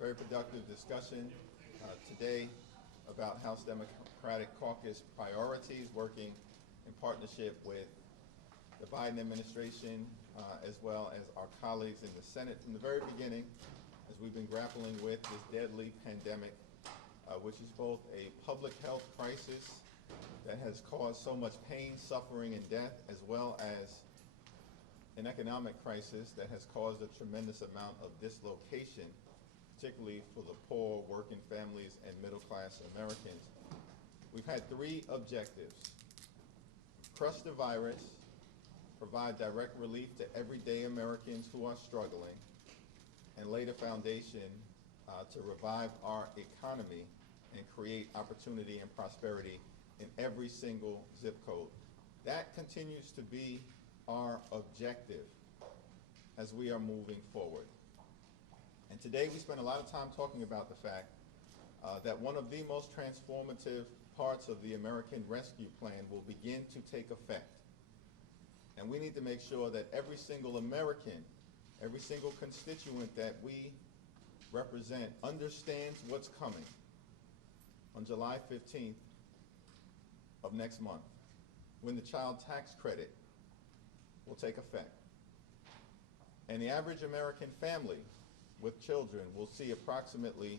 Very productive discussion today about House Democratic Caucus priorities, working in partnership with the Biden administration as well as our colleagues in the Senate from the very beginning, as we've been grappling with this deadly pandemic, which is both a public health crisis that has caused so much pain, suffering, and death, as well as an economic crisis that has caused a tremendous amount of dislocation, particularly for the poor, working families, and middle-class Americans. We've had three objectives: crush the virus, provide direct relief to everyday Americans who are struggling, and lay the foundation to revive our economy and create opportunity and prosperity in every single zip code. That continues to be our objective as we are moving forward. And today we spent a lot of time talking about the fact that one of the most transformative parts of the American Rescue Plan will begin to take effect. And we need to make sure that every single American, every single constituent that we represent understands what's coming on July 15th of next month, when the child tax credit will take effect. And the average American family with children will see approximately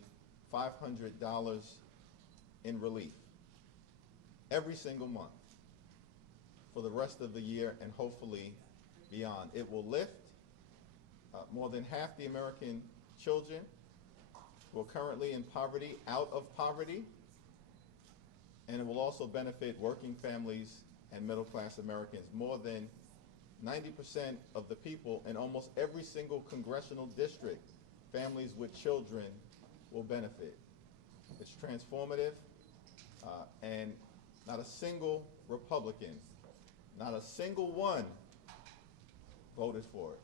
$500 in relief every single month for the rest of the year and hopefully beyond. It will lift more than half the American children who are currently in poverty out of poverty, and it will also benefit working families and middle-class Americans. More than 90% of the people in almost every single congressional district, families with children, will benefit. It's transformative, and not a single Republican, not a single one, voted for it.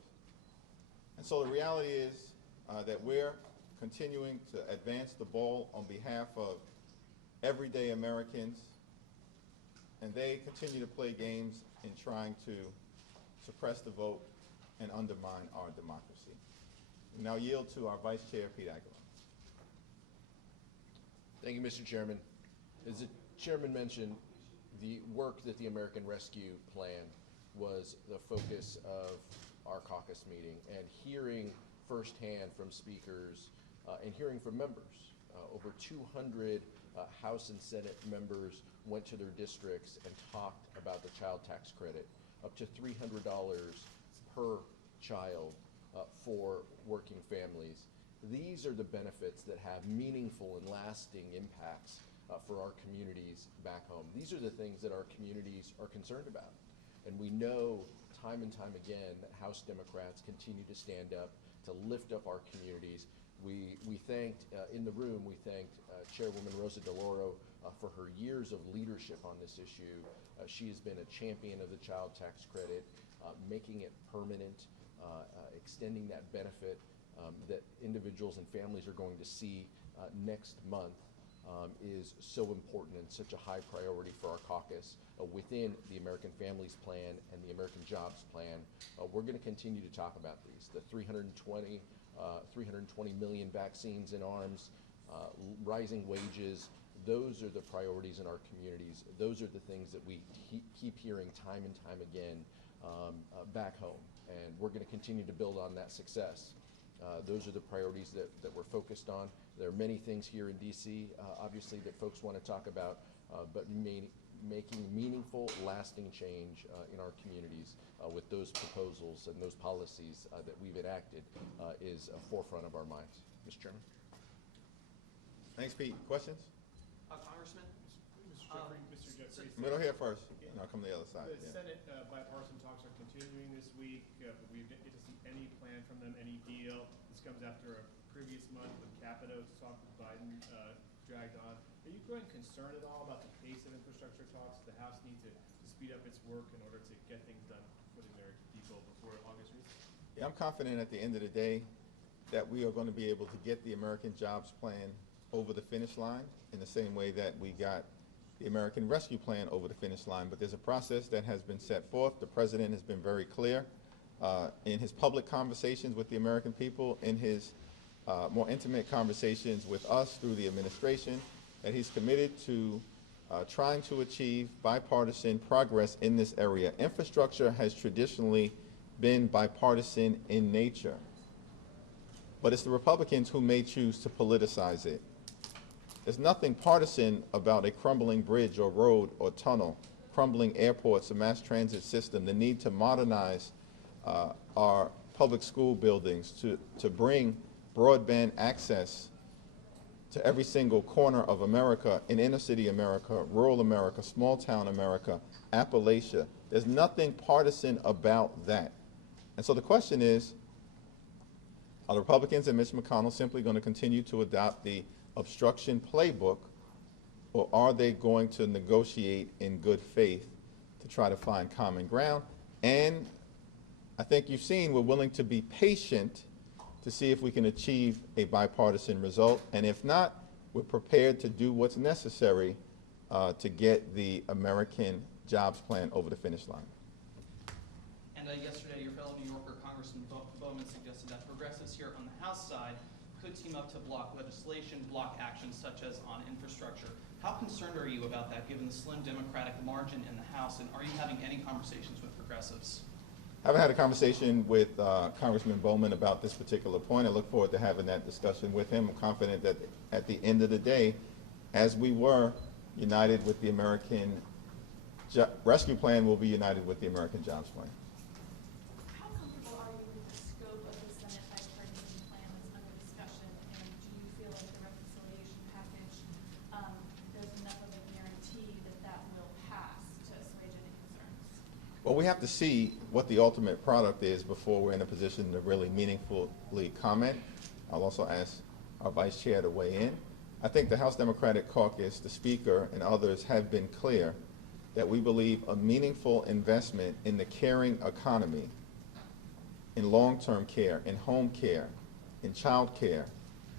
And so the reality is that we're continuing to advance the ball on behalf of everyday Americans, and they continue to play games in trying to suppress the vote and undermine our democracy. We now yield to our Vice Chair, Pete Aguilar. Thank you, Mr. Chairman. As the Chairman mentioned, the work that the American Rescue Plan was the focus of our caucus meeting, and hearing firsthand from speakers and hearing from members. Over 200 House and Senate members went to their districts and talked about the child tax credit, up to $300 per child for working families. These are the benefits that have meaningful and lasting impacts for our communities back home. These are the things that our communities are concerned about. And we know time and time again that House Democrats continue to stand up to lift up our communities. We thanked, in the room, we thanked Chairwoman Rosa DeLauro for her years of leadership on this issue. She has been a champion of the child tax credit, making it permanent, extending that benefit that individuals and families are going to see next month is so important and such a high priority for our caucus within the American Families Plan and the American Jobs Plan. We're going to continue to talk about these. The 320 million vaccines in arms, rising wages, those are the priorities in our communities. Those are the things that we keep hearing time and time again back home. And we're going to continue to build on that success. Those are the priorities that we're focused on. There are many things here in D.C., obviously, that folks want to talk about, but making meaningful, lasting change in our communities with those proposals and those policies that we've enacted is a forefront of our minds. Mr. Chairman. Thanks, Pete. Questions? Congressman? Mr. Jeffries. Middle here first, and I'll come to the other side. The Senate bipartisan talks are continuing this week, but we've yet to see any plan from them, any deal. This comes after a previous month when Capito's talk with Biden dragged on. Are you growing concerned at all about the pace of infrastructure talks? The House needs to speed up its work in order to get things done for the American people before August recess? Yeah, I'm confident at the end of the day that we are going to be able to get the American Jobs Plan over the finish line in the same way that we got the American Rescue Plan over the finish line. But there's a process that has been set forth. The President has been very clear in his public conversations with the American people, in his more intimate conversations with us through the administration, that he's committed to trying to achieve bipartisan progress in this area. Infrastructure has traditionally been bipartisan in nature, but it's the Republicans who may choose to politicize it. There's nothing partisan about a crumbling bridge or road or tunnel, crumbling airports, a mass transit system, the need to modernize our public school buildings, to bring broadband access to every single corner of America, in inner city America, rural America, small town America, Appalachia. There's nothing partisan about that. And so the question is, are the Republicans and Mitch McConnell simply going to continue to adopt the obstruction playbook, or are they going to negotiate in good faith to try to find common ground? And I think you've seen we're willing to be patient to see if we can achieve a bipartisan result. And if not, we're prepared to do what's necessary to get the American jobs plan over the finish line. And yesterday, your fellow New Yorker, Congressman Bowman, suggested that progressives here on the House side could team up to block legislation, block actions such as on infrastructure. How concerned are you about that, given the slim Democratic margin in the House, and are you having any conversations with progressives? I haven't had a conversation with Congressman Bowman about this particular point. I look forward to having that discussion with him. I'm confident that at the end of the day, as we were united with the American Rescue Plan, we'll be united with the American Jobs Plan. How comfortable are you with the scope of the Senate bipartisan plan that's under discussion, and do you feel like the reconciliation package, there's enough of a guarantee that that will pass to assuage any concerns? Well, we have to see what the ultimate product is before we're in a position to really meaningfully comment. I'll also ask our Vice Chair to weigh in. I think the House Democratic Caucus, the Speaker, and others have been clear that we believe a meaningful investment in the caring economy, in long-term care, in home care, in child care,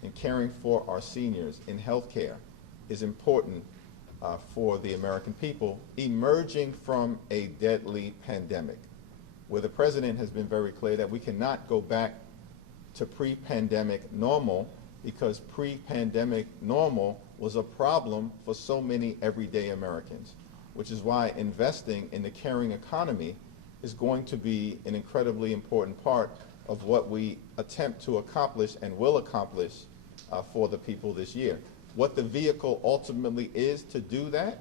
in caring for our seniors, in health care, is important for the American people emerging from a deadly pandemic, where the President has been very clear that we cannot go back to pre-pandemic normal, because pre-pandemic normal was a problem for so many everyday Americans, which is why investing in the caring economy is going to be an incredibly important part of what we attempt to accomplish and will accomplish for the people this year. What the vehicle ultimately is to do that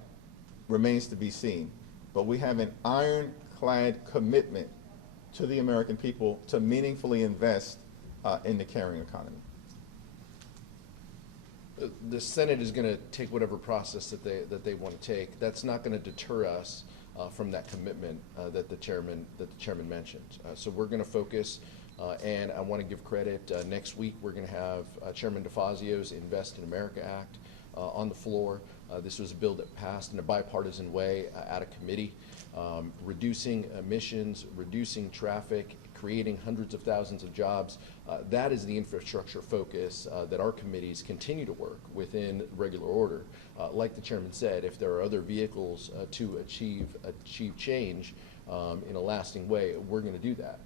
remains to be seen. But we have an ironclad commitment to the American people to meaningfully invest in the caring economy. The Senate is going to take whatever process that they want to take. That's not going to deter us from that commitment that the chairman mentioned. So we're going to focus, and I want to give credit. Next week we're going to have Chairman DeFazio's Invest in America Act on the floor. This was a bill that passed in a bipartisan way out of committee, reducing emissions, reducing traffic, creating hundreds of thousands of jobs. That is the infrastructure focus that our committees continue to work within regular order. Like the chairman said, if there are other vehicles to achieve change in a lasting way, we're going to do that.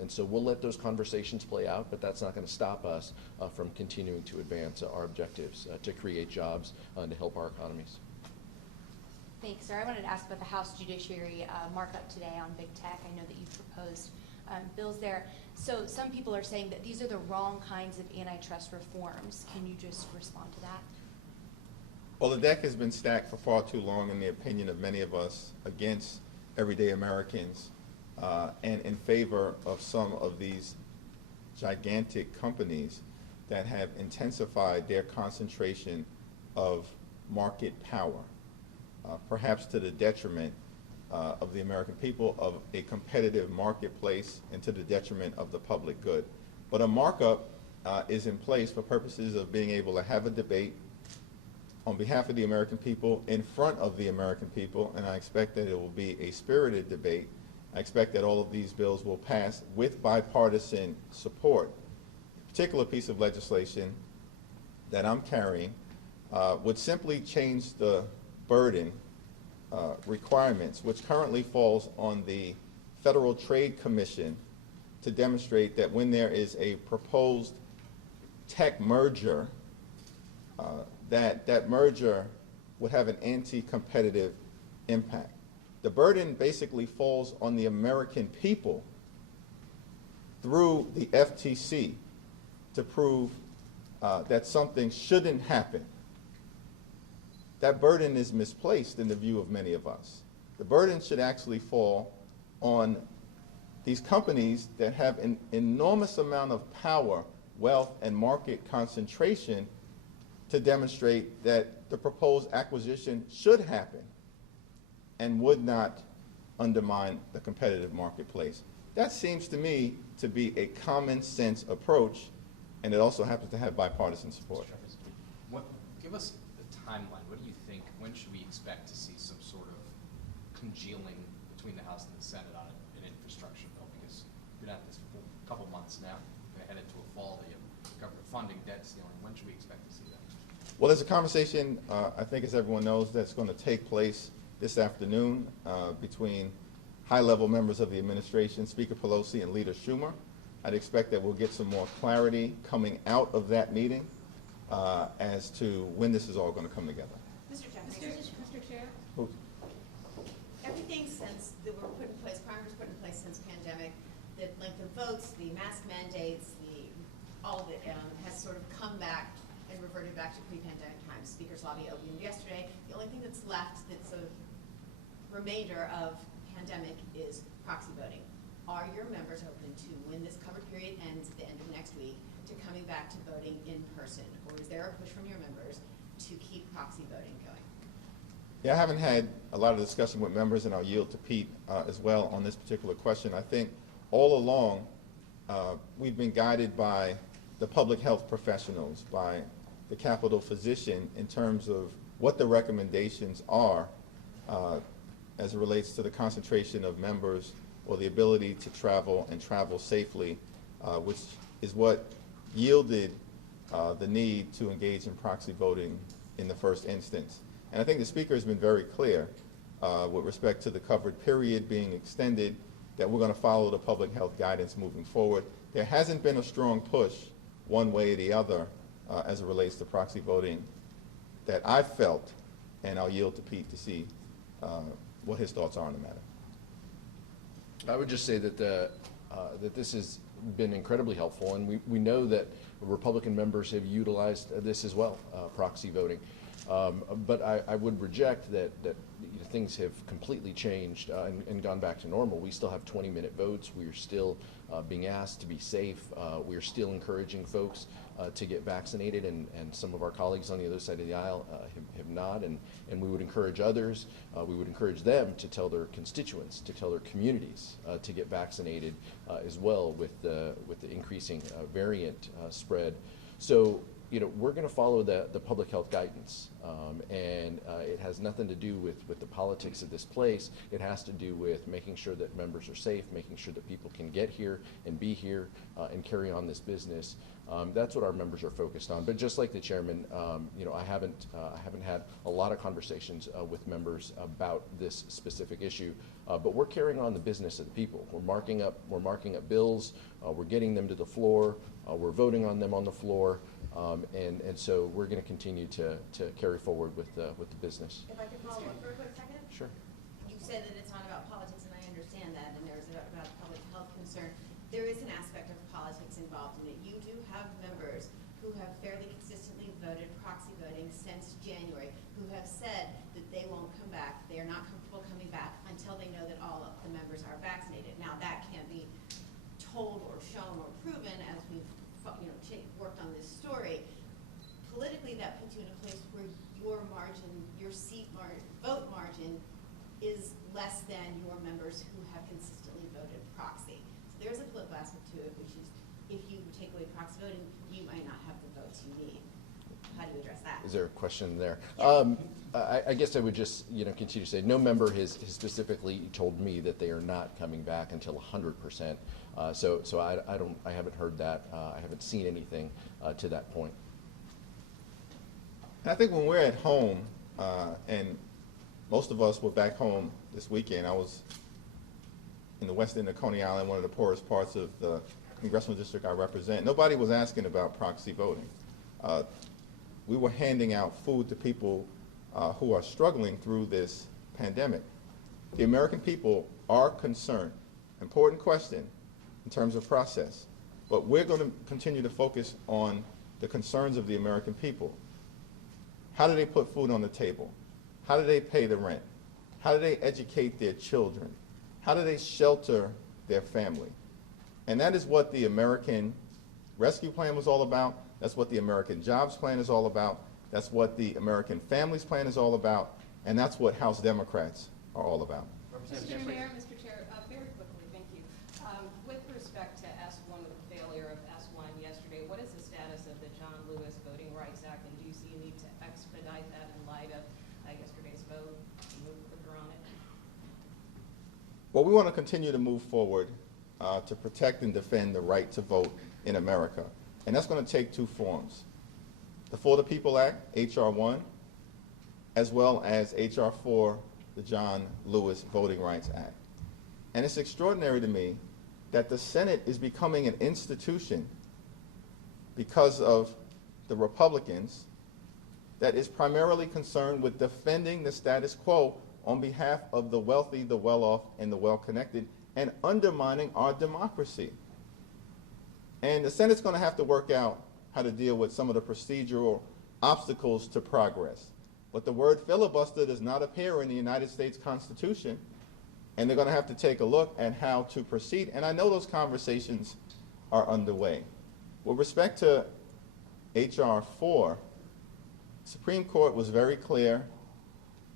And so we'll let those conversations play out, but that's not going to stop us from continuing to advance our objectives to create jobs and to help our economies. Thanks, sir. I wanted to ask about the House Judiciary markup today on big tech. I know that you've proposed bills there. So some people are saying that these are the wrong kinds of antitrust reforms. Can you just respond to that? Well, the deck has been stacked for far too long, in the opinion of many of us, against everyday Americans and in favor of some of these gigantic companies that have intensified their concentration of market power, perhaps to the detriment of the American people, of a competitive marketplace, and to the detriment of the public good. But a markup is in place for purposes of being able to have a debate on behalf of the American people, in front of the American people, and I expect that it will be a spirited debate. I expect that all of these bills will pass with bipartisan support. A particular piece of legislation that I'm carrying would simply change the burden requirements, which currently falls on the Federal Trade Commission, to demonstrate that when there is a proposed tech merger, that merger would have an anti-competitive impact. The burden basically falls on the American people through the FTC to prove that something shouldn't happen. That burden is misplaced in the view of many of us. The burden should actually fall on these companies that have an enormous amount of power, wealth, and market concentration to demonstrate that the proposed acquisition should happen and would not undermine the competitive marketplace. That seems to me to be a common sense approach, and it also happens to have bipartisan support. Give us the timeline. What do you think? When should we expect to see some sort of congealing between the House and the Senate on an infrastructure bill? Because we've been at this for a couple months now. We're headed to a fall. They have government funding, debt ceiling. When should we expect to see that? Well, there's a conversation, I think as everyone knows, that's going to take place this afternoon between high-level members of the administration, Speaker Pelosi and Leader Schumer. I'd expect that we'll get some more clarity coming out of that meeting as to when this is all going to come together. Mr. Chair, Who- everything since that were put in place, Congress put in place since pandemic, the length of votes, the mask mandates, all of it has sort of come back and reverted back to pre-pandemic times. Speaker's lobby opened yesterday. The only thing that's left that's a remainder of pandemic is proxy voting. Are your members open to, when this covered period ends at the end of next week, to coming back to voting in person? Or is there a push from your members to keep proxy voting going? Yeah, I haven't had a lot of discussion with members, and I'll yield to Pete as well on this particular question. I think all along we've been guided by the public health professionals, by the Capitol physician in terms of what the recommendations are as it relates to the concentration of members or the ability to travel and travel safely, which is what yielded the need to engage in proxy voting in the first instance. And I think the Speaker has been very clear with respect to the covered period being extended, that we're going to follow the public health guidance moving forward. There hasn't been a strong push one way or the other as it relates to proxy voting that I've felt, and I'll yield to Pete to see what his thoughts are on the matter. I would just say that that this has been incredibly helpful, and we know that Republican members have utilized this as well, proxy voting. But I would reject that things have completely changed and gone back to normal. We still have 20-minute votes. We are still being asked to be safe. We are still encouraging folks to get vaccinated, and some of our colleagues on the other side of the aisle have not, and we would encourage others. We would encourage them to tell their constituents, to tell their communities to get vaccinated as well with the increasing variant spread. So, we're going to follow the public health guidance, and it has nothing to do with the politics of this place. It has to do with making sure that members are safe, making sure that people can get here and be here and carry on this business. That's what our members are focused on. But just like the chairman, I haven't had a lot of conversations with members about this specific issue. But we're carrying on the business of the people. We're marking up bills. We're getting them to the floor. We're voting on them on the floor. And so we're going to continue to carry forward with the business. If I could follow up for a quick second? Sure. You said that it's not about politics, and I understand that, and there's about public health concern. There is an aspect of politics involved in it. You do have members who have fairly consistently voted proxy voting since January, who have said that they won't come back. They are not comfortable coming back until they know that all of the members are vaccinated. Now, that can't be told or shown or proven as we've worked on this story. Politically, that puts you in a place where your margin, your vote margin, is less than your members who have consistently voted proxy. So there's a political aspect to it, which is if you take away proxy voting, you might not have the votes you need. How do you address that? Is there a question there? Yeah. I guess I would just continue to say no member has specifically told me that they are not coming back until 100%. So I haven't heard that. I haven't seen anything to that point. I think when we're at home, and most of us were back home this weekend. I was in the west end of Coney Island, one of the poorest parts of the congressional district I represent, nobody was asking about proxy voting. We were handing out food to people who are struggling through this pandemic. The American people are concerned. Important question in terms of process. But we're going to continue to focus on the concerns of the American people. How do they put food on the table? How do they pay the rent? How do they educate their children? How do they shelter their family? And that is what the American Rescue Plan was all about. That's what the American Jobs Plan is all about. That's what the American Families Plan is all about. And that's what House Democrats are all about. Mr. Mayor, Mr. Chair, very quickly, thank you. With respect to S1, the failure of S1 yesterday, what is the status of the John Lewis Voting Rights Act, and do you see a need to expedite that in light of yesterday's vote, to move quicker on it? Well, we want to continue to move forward to protect and defend the right to vote in America. And that's going to take two forms. The For the People Act, H.R. 1, as well as H.R. 4, the John Lewis Voting Rights Act. And it's extraordinary to me that the Senate is becoming an institution because of the Republicans that is primarily concerned with defending the status quo on behalf of the wealthy, the well-off, and the well-connected, and undermining our democracy. And the Senate's going to have to work out how to deal with some of the procedural obstacles to progress. But the word filibuster does not appear in the United States Constitution, and they're going to have to take a look at how to proceed. And I know those conversations are underway. With respect to H.R. 4, the Supreme Court was very clear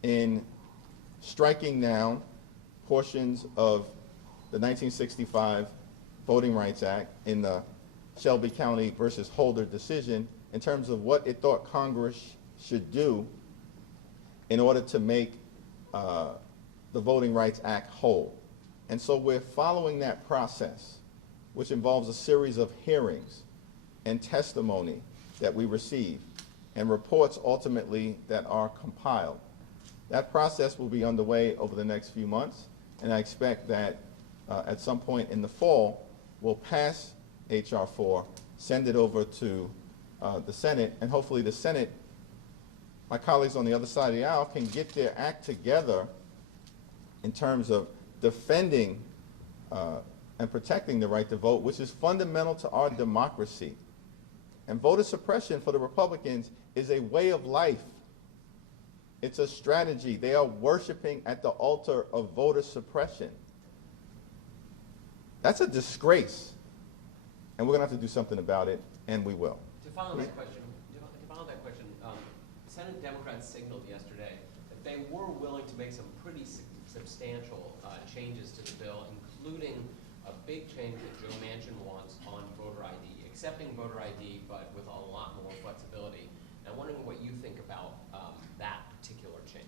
in striking down portions of the 1965 Voting Rights Act in the Shelby County versus Holder decision in terms of what it thought Congress should do in order to make the Voting Rights Act whole. And so we're following that process, which involves a series of hearings and testimony that we receive and reports ultimately that are compiled. That process will be underway over the next few months, and I expect that at some point in the fall, we'll pass H.R. 4, send it over to the Senate, and hopefully the Senate, my colleagues on the other side of the aisle, can get their act together in terms of defending and protecting the right to vote, which is fundamental to our democracy. And voter suppression for the Republicans is a way of life. It's a strategy. They are worshiping at the altar of voter suppression. That's a disgrace. And we're going to have to do something about it, and we will. To follow that question, Senate Democrats signaled yesterday that they were willing to make some pretty substantial changes to the bill, including a big change that Joe Manchin wants on voter ID, accepting voter ID, but with a lot more flexibility. And I'm wondering what you think about that particular change.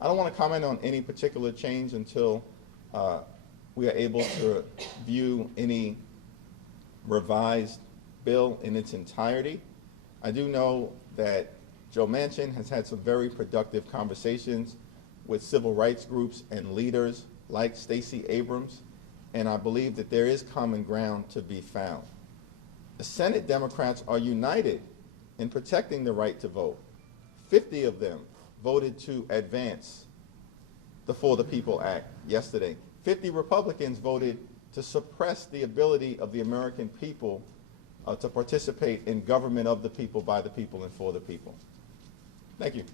I don't want to comment on any particular change until we are able to view any revised bill in its entirety. I do know that Joe Manchin has had some very productive conversations with civil rights groups and leaders like Stacey Abrams, and I believe that there is common ground to be found. The Senate Democrats are united in protecting the right to vote. 50 of them voted to advance the For the People Act yesterday. 50 Republicans voted to suppress the ability of the American people to participate in government of the people, by the people, and for the people. Thank you.